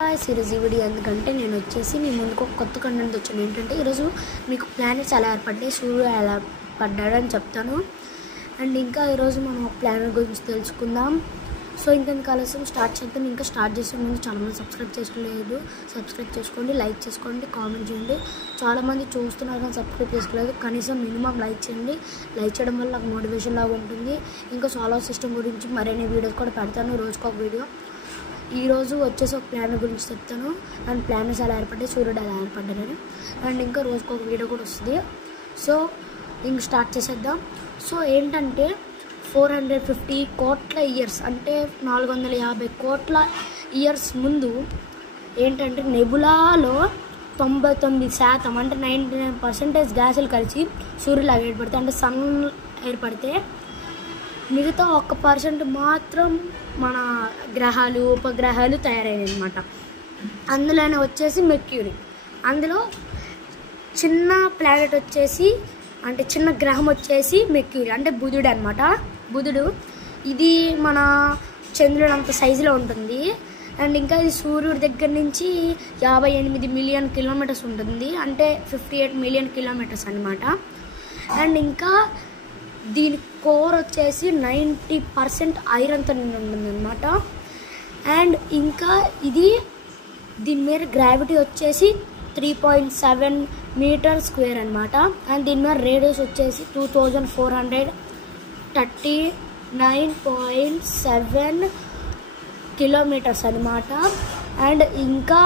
ఈరోజు ఈ వీడియో ఎందుకంటే నేను వచ్చేసి మీ ముందుకు ఒక కొత్త కంటెంట్ వచ్చాను. ఏంటంటే ఈరోజు మీకు ప్లానెట్స్ ఎలా ఏర్పడ్డాయి, సూర్యుడు ఎలా పడ్డాడని చెప్తాను. అండ్ ఇంకా ఈరోజు మనం ఒక ప్లానెట్ గురించి తెలుసుకుందాం. సో ఇంకెందుకు ఆలస్యం స్టార్ట్ చేద్దాం. ఇంకా స్టార్ట్ చేసే ముందు చాలామంది సబ్స్క్రైబ్ చేసుకోలేదు. సబ్స్క్రైబ్ చేసుకోండి, లైక్ చేసుకోండి, కామెంట్ చేయండి. చాలామంది చూస్తున్నారు కానీ సబ్స్క్రైబ్ చేసుకోలేదు. కనీసం మినిమం లైక్ చేయండి. లైక్ చేయడం వల్ల నాకు మోటివేషన్ లాగా ఉంటుంది. ఇంకా సోలార్ సిస్టమ్ గురించి మరిన్ని వీడియోస్ కూడా పెడతాను, రోజుకొక వీడియో. ఈరోజు వచ్చేసి ఒక ప్లానెట్ గురించి చెప్తాను. అండ్ ప్లానెట్స్ ఎలా ఏర్పడ్డాయి, సూర్యుడు ఎలా ఏర్పడ్డారని. అండ్ ఇంకా రోజుకు ఒక వీడియో కూడా వస్తుంది. సో ఇంక స్టార్ట్ చేసేద్దాం. సో ఏంటంటే 450 కోట్ల ఇయర్స్ అంటే 450 కోట్ల ఇయర్స్ ముందు ఏంటంటే నెబులాలో 99% అంటే 99% గ్యాసులు కలిసి సూర్యులాగా ఏర్పడతాయి. అంటే సన్ ఏర్పడితే మిగతా 1% మాత్రం మన గ్రహాలు ఉపగ్రహాలు తయారయ్యాయి అన్నమాట. అందులోనే వచ్చేసి మెర్క్యూరీ. అందులో చిన్న ప్లానెట్ వచ్చేసి అంటే చిన్న గ్రహం వచ్చేసి మెర్క్యూరీ అంటే బుధుడు అనమాట. బుధుడు ఇది మన చంద్రుడు అంత సైజులో ఉంటుంది. అండ్ ఇంకా ఇది సూర్యుడి దగ్గర నుంచి 58 మిలియన్ కిలోమీటర్స్ ఉంటుంది. అంటే 58 మిలియన్ కిలోమీటర్స్ అనమాట. అండ్ ఇంకా దీని కోర్ వచ్చేసి 90% ఐరన్తో ఉంటుంది అనమాట. అండ్ ఇంకా దీని మీద గ్రావిటీ వచ్చేసి 3.7 మీటర్ స్క్వేర్ అనమాట. అండ్ దీని మీద రేడియస్ వచ్చేసి 2439.7 కిలోమీటర్స్ అనమాట. అండ్ ఇంకా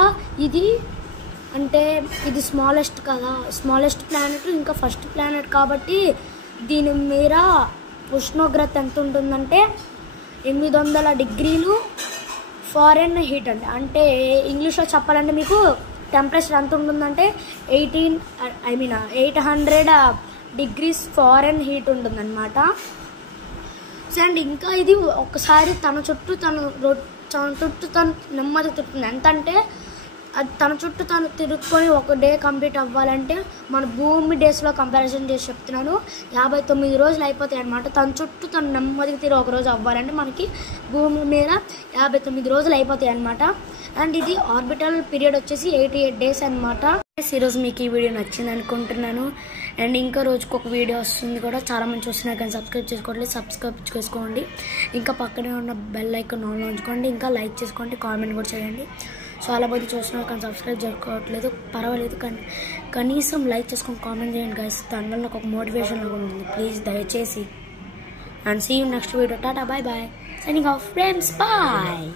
ఇది స్మాలెస్ట్ కదా, స్మాలెస్ట్ ప్లానెట్, ఇంకా ఫస్ట్ ప్లానెట్ కాబట్టి దీని మీద ఉష్ణోగ్రత ఎంత ఉంటుందంటే 800 డిగ్రీలు ఫారెన్ హీట్ అండి. అంటే ఇంగ్లీష్లో చెప్పాలంటే మీకు టెంపరేచర్ ఎంత ఉంటుందంటే 800 డిగ్రీస్ ఫారెన్ హీట్ ఉంటుందన్నమాట. అండ్ ఇంకా ఇది ఒకసారి తన చుట్టూ తను నెమ్మది తిరుగుతుంది. ఎంత అంటే అది తన చుట్టూ తను తిరుగుకొని ఒక డే కంప్లీట్ అవ్వాలంటే మన భూమి డేస్లో కంపారిజన్ చేసి చెప్తున్నాను 59 రోజులు అయిపోతాయి అనమాట. తన చుట్టూ తను నెమ్మదిగా తిరిగి ఒక రోజు అవ్వాలంటే మనకి భూమి మీద 59 రోజులు అయిపోతాయి అనమాట. అండ్ ఇది ఆర్బిటల్ పీరియడ్ వచ్చేసి 88 డేస్ అనమాట. ఈరోజు మీకు ఈ వీడియో నచ్చింది అనుకుంటున్నాను. అండ్ ఇంకా రోజుకు ఒక వీడియో వస్తుంది కూడా. చాలామంది చూస్తున్నారు కానీ సబ్స్క్రైబ్ చేసుకోండి. ఇంకా పక్కనే ఉన్న బెల్ ఐకాన్ ఆన్లో ఉంచుకోండి. ఇంకా లైక్ చేసుకోండి, కామెంట్ కూడా చేయండి. చాలా మంది చూస్తున్నారు కానీ సబ్స్క్రైబ్ చేసుకోవట్లేదు. పర్వాలేదు కానీ కనీసం లైక్ చేసుకొని కామెంట్ చేయండి గైస్. దానివల్ల నాకు ఒక మోటివేషన్ లాగా ఉంటుంది. ప్లీజ్ దయచేసి. And see you next video. Tata, bye bye, signing off friends, bye.